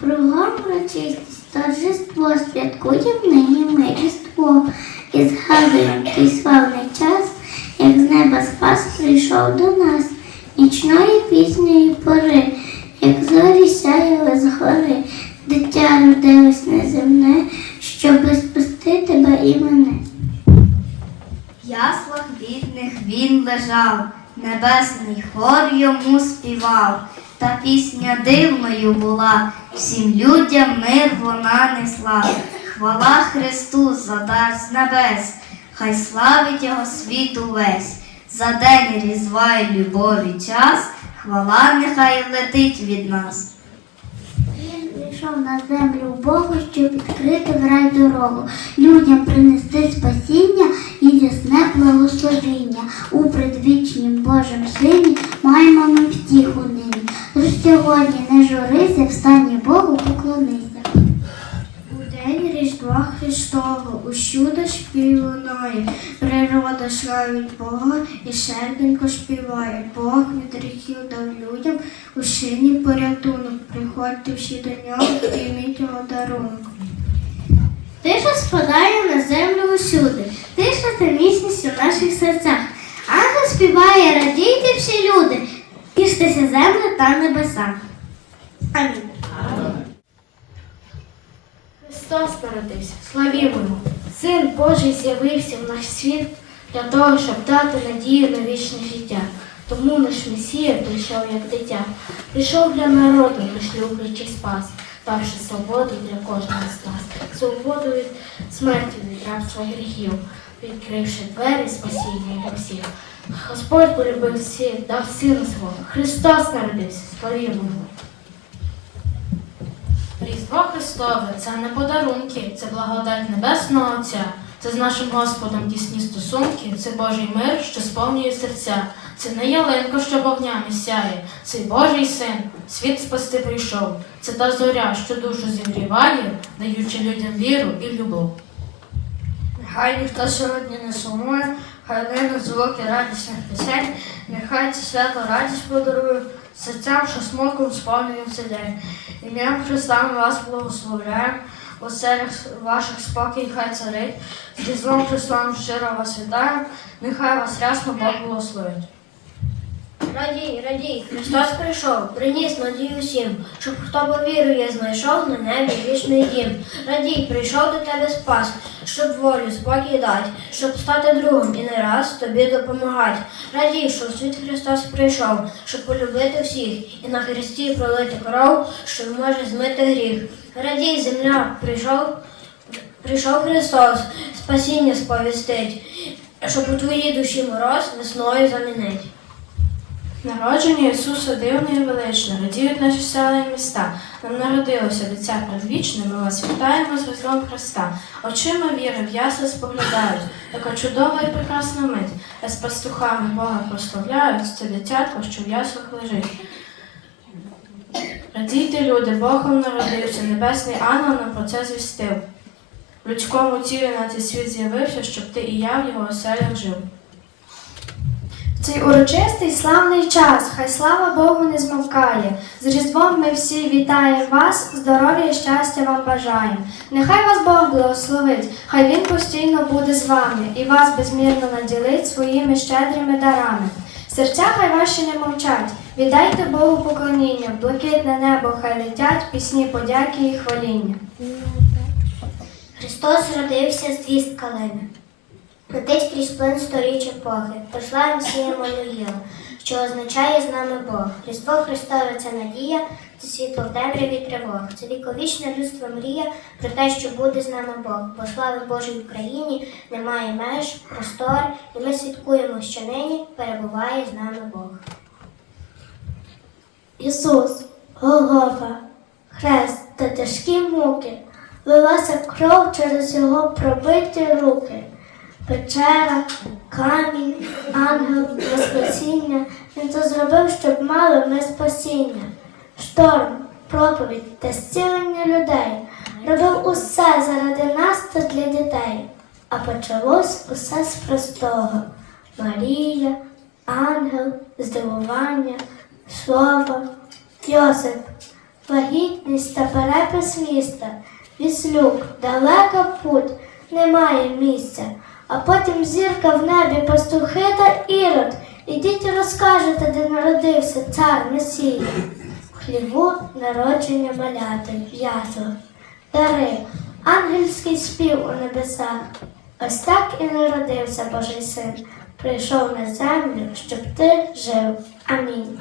Кругом урочистість, торжество, святкуєм нині ми Різдво. І згадуєм той славний час, як з неба спас прийшов до нас, нічної пізньої пори, як зорі сяяли з гори, дитя родилось неземне, щоби спасти тебе і мене. В яслах бідних він лежав, небесний хор йому співав, та пісня дивною була, всім людям мир вона несла. Хвала Христу за дар з небес, хай славить його світ увесь. За день різдва й любові час, хвала нехай летить від нас. Він прийшов на землю Богу, щоб відкрити в рай дорогу, людям принести спасіння і ясне благословіння. У предвічнім Божим сині маємо ми втіху нині. Тож журися, встані Богу поклонися. У день Різдва Христового усюди спів природа славить Бога і серденько співає. Бог від гріхів дав людям у сині порятунок. Приходьте всі до нього, прийміть його дарунок. Тиша спадає на землю усюди, тиша та міцність у наших серцях. Ангел співає, радійте всі люди, тіштеся земля та небеса. Амінь. Христос народився, славімо Його! Син Божий з'явився в наш світ для того, щоб дати надію на вічне життя. Тому наш Месія прийшов як дитя, прийшов для народу, наш люблячий спас, давши свободу для кожного з нас, свободу від смерті, від рабства гріхів, відкривши двері спасіння для всіх. Господь полюбив всіх, дав сина свого. Христос народився, славімо Його! Різдво Христове це не подарунки, це благодать Небесного Отця. Це з нашим Господом тісні стосунки, це Божий мир, що сповнює серця. Це не ялинко, що вогнями сяє, це Божий син, світ спасти прийшов. Це та зоря, що душу зігріває, даючи людям віру і любов. Нехай ніхто сьогодні не сумує, хай линуть звуки радісних пісень, нехай це свято радість подарує серцям, що смоком сповнює цей день. Ім'ям Христа ми вас благословляємо, у оселях ваших спокій хай царить. З Різдвом Христом щиро вас вітаємо, нехай вас рясно Бог благословить. Радій, радій, Христос прийшов, приніс надію всім, щоб хто повірує, знайшов на небі вічний дім. Радій, прийшов до тебе спас, щоб волю, спокій дать, щоб стати другом і не раз тобі допомагать. Радій, що в світ Христос прийшов, щоб полюбити всіх і на Христі пролити кров, що може змити гріх. Радій, земля, прийшов, прийшов Христос, спасіння сповістить, щоб у твоїй душі мороз весною замінить. Народження Ісуса дивне і величне, радіють наші села і міста. Нам народилося дитя предвічне, ми вас вітаємо з Різдвом Христа. Очима віри в ясли споглядають, яка чудова і прекрасна мить, а з пастухами Бога прославляють, це дитятко, що в яслах лежить. Радійте, люди, Богом народився, небесний ангел нам про це звістив. В людському тілі на цей світ з'явився, щоб ти і я в його оселях жив. Цей урочистий славний час, хай слава Богу не змовкає. З Різдвом ми всі вітаємо вас, здоров'я і щастя вам бажаємо. Нехай вас Бог благословить, хай Він постійно буде з вами і вас безмірно наділить своїми щедрими дарами. Серця хай ваші не мовчать, віддайте Богу поклоніння, блакитне небо хай летять пісні подяки і хваління. Христос родився з дві калини. Летить крізь плин сторіч епохи, прийшла Месія Мануїла, що означає з нами Бог. Різдво Христове це надія, це світло в темряві тривог. Це віковічне людство мрія про те, що буде з нами Бог. Бо слави Божій Україні немає меж, простор, і ми святкуємо, що нині перебуває з нами Бог. Ісус, Голгофа, хрест та тяжкі муки, лилася кров через його пробиті руки. Печера, камінь, ангел спасіння. Він це зробив, щоб мали ми спасіння. Шторм, проповідь та зцілення людей. Робив усе заради нас та для дітей. А почалось усе з простого. Марія, ангел, здивування, слово, Йосип, вагітність та перепис міста, віслюк, далека путь, немає місця. А потім зірка в небі пастухи та ірод. Ідіть розкажете, де народився цар Месія. В хліву народження маляти, в дари, ангельський спів у небесах. Ось так і народився Божий син. Прийшов на землю, щоб ти жив. Амінь.